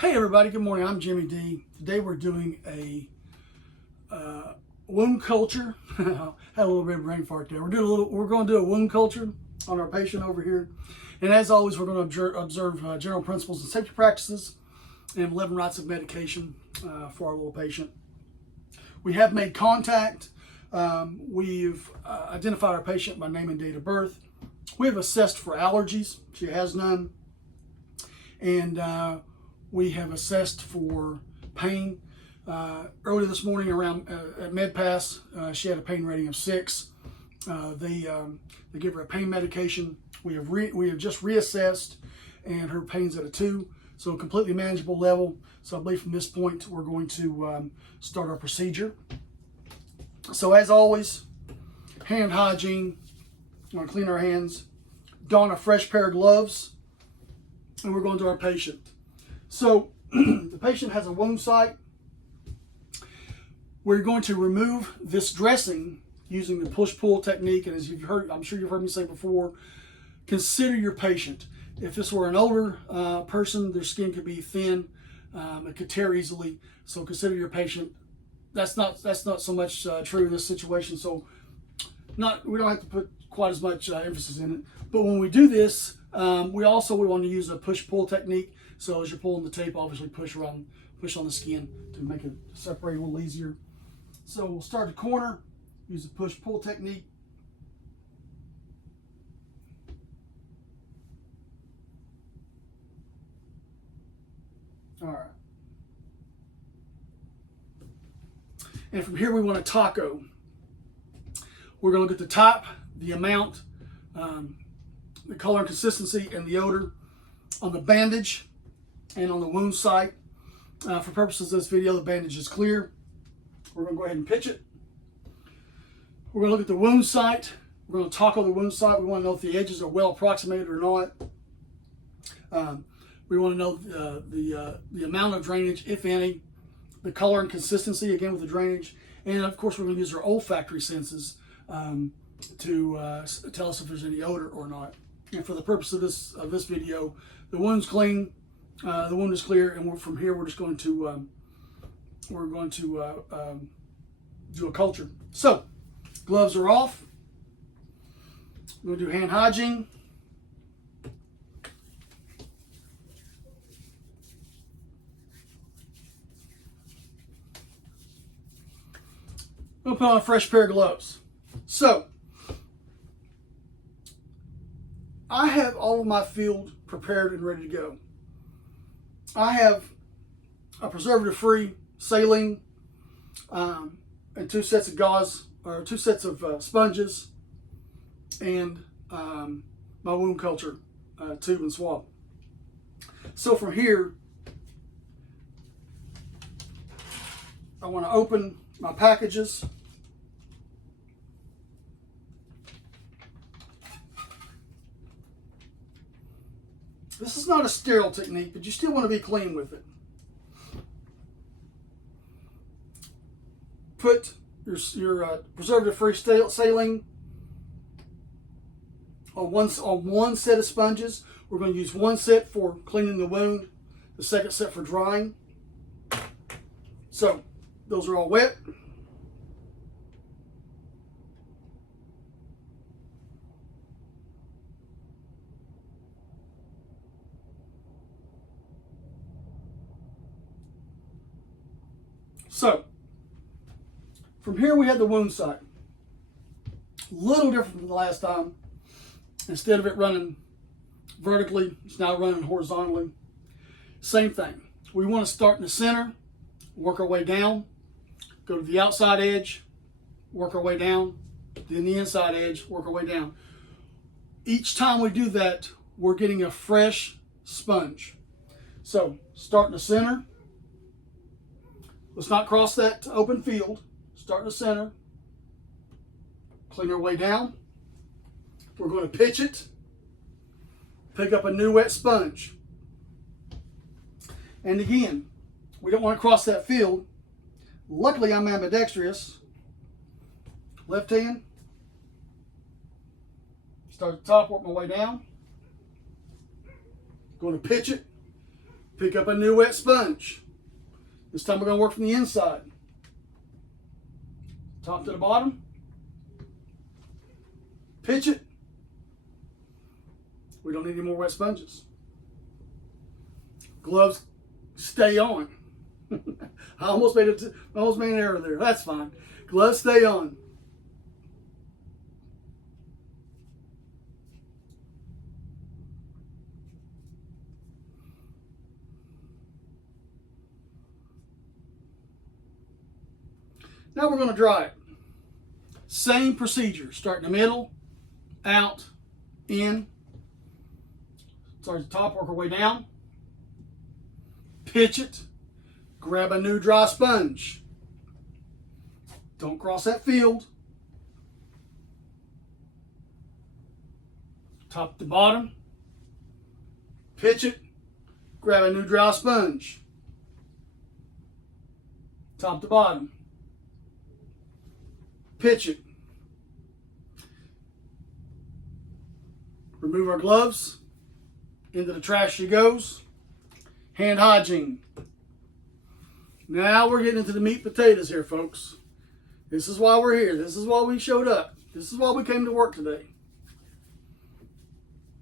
Hey everybody, good morning. I'm Jimmy D. Today we're doing a wound culture. Had a little bit of brain fart there. We're going to do a wound culture on our patient over here. And as always, we're going to observe general principles and safety practices and 11 routes of medication for our little patient. We have made contact. We've identified our patient by name and date of birth. We have assessed for allergies. She has none. And we have assessed for pain. Early this morning around at MedPass, she had a pain rating of 6. They give her a pain medication. We have just reassessed, and her pain's at a 2, so a completely manageable level. So I believe from this point we're going to start our procedure. So as always, hand hygiene. We're going to clean our hands, don a fresh pair of gloves, and we're going to our patient. So the patient has a wound site. We're going to remove this dressing using the push-pull technique. And as you've heard, I'm sure you've heard me say before, consider your patient. If this were an older person, their skin could be thin. It could tear easily. So consider your patient. That's not so much true in this situation. So we don't have to put quite as much emphasis in it. But when we do this, we want to use a push-pull technique. So as you're pulling the tape, obviously push on the skin to make it separate a little easier. So we'll start the corner, use the push-pull technique. All right. And from here we want a taco. We're going to look at the type, the amount, the color and consistency, and the odor on the bandage and on the wound site. For purposes of this video, the bandage is clear. We're going to go ahead and pitch it. We're going to look at the wound site. We're going to taco the wound site. We want to know if the edges are well approximated or not. We want to know the amount of drainage, if any, the color and consistency, again with the drainage. And of course, we're going to use our olfactory senses to tell us if there's any odor or not. And for the purpose of this video, the wound's clean, the wound is clear, and from here we're just going to do a culture. So, gloves are off. We're going to do hand hygiene. I'm going to put on a fresh pair of gloves. So, I have all of my field prepared and ready to go. I have a preservative-free saline and 2 sets of gauze, or 2 sets of sponges, and my wound culture tube and swab. So from here, I want to open my packages. This is not a sterile technique, but you still want to be clean with it. Put your preservative-free saline on one set of sponges. We're going to use 1 set for cleaning the wound, the 2nd set for drying. So those are all wet. So, from here we have the wound site. A little different from the last time. Instead of it running vertically, it's now running horizontally. Same thing. We want to start in the center, work our way down, go to the outside edge, work our way down, then the inside edge, work our way down. Each time we do that, we're getting a fresh sponge. So, start in the center. Let's not cross that open field. Start in the center. Clean our way down. We're going to pitch it. Pick up a new wet sponge. And again, we don't want to cross that field. Luckily, I'm ambidextrous. Left hand. Start at the top, work my way down. Going to pitch it. Pick up a new wet sponge. This time we're going to work from the inside. Top to the bottom. Pitch it. We don't need any more wet sponges. Gloves stay on. I almost made an error there. That's fine. Gloves stay on. Now we're going to dry it. Same procedure. Start in the middle, out, in. Start at the top, work our way down. Pitch it. Grab a new dry sponge. Don't cross that field. Top to bottom. Pitch it. Grab a new dry sponge. Top to bottom. Pitch it. Remove our gloves. Into the trash she goes. Hand hygiene. Now we're getting into the meat and potatoes here, folks. This is why we're here. This is why we showed up. This is why we came to work today.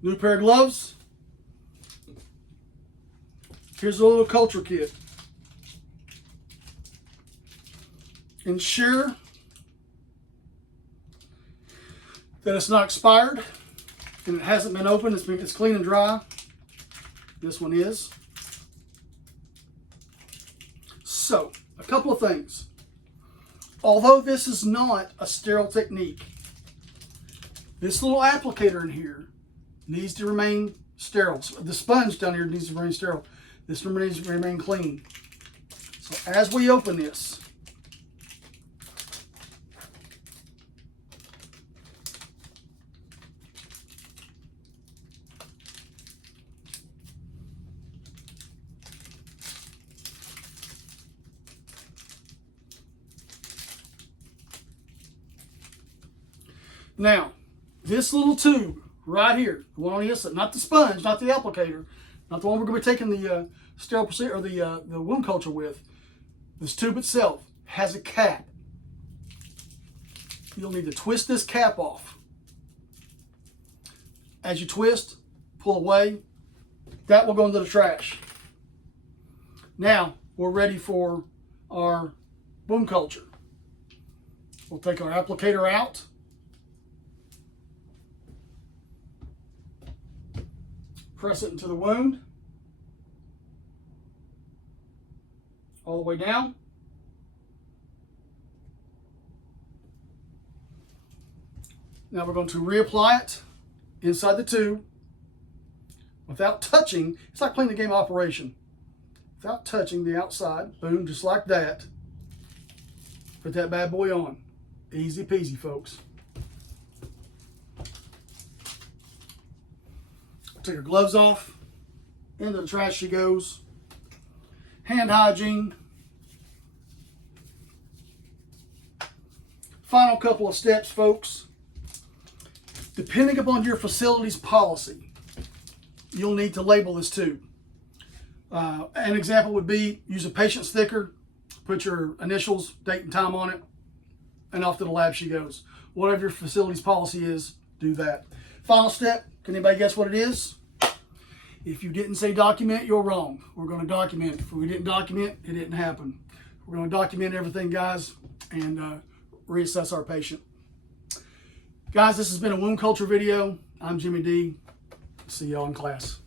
New pair of gloves. Here's a little culture kit. Ensure that it's not expired and it hasn't been opened. It's clean and dry. This one is. So, a couple of things. Although this is not a sterile technique, this little applicator in here needs to remain sterile. So the sponge down here needs to remain sterile. This one needs to remain clean. So as we open this, now, this little tube right here, the one on the inside, not the sponge, not the applicator, not the one we're going to be taking the sterile procedure or the wound culture with. This tube itself has a cap. You'll need to twist this cap off. As you twist, pull away. That will go into the trash. Now we're ready for our wound culture. We'll take our applicator out. Press it into the wound. All the way down. Now we're going to reapply it inside the tube without touching. It's like playing the game Operation. Without touching the outside. Boom, just like that. Put that bad boy on. Easy peasy, folks. Take her gloves off. Into the trash she goes. Hand hygiene. Final couple of steps, folks. Depending upon your facility's policy, you'll need to label this tube. An example would be use a patient sticker, put your initials, date and time on it, and off to the lab she goes. Whatever your facility's policy is, do that. Final step, can anybody guess what it is? If you didn't say document, you're wrong. We're going to document. If we didn't document, it didn't happen. We're going to document everything, guys, and reassess our patient. Guys, this has been a wound culture video. I'm Jimmy D. See y'all in class.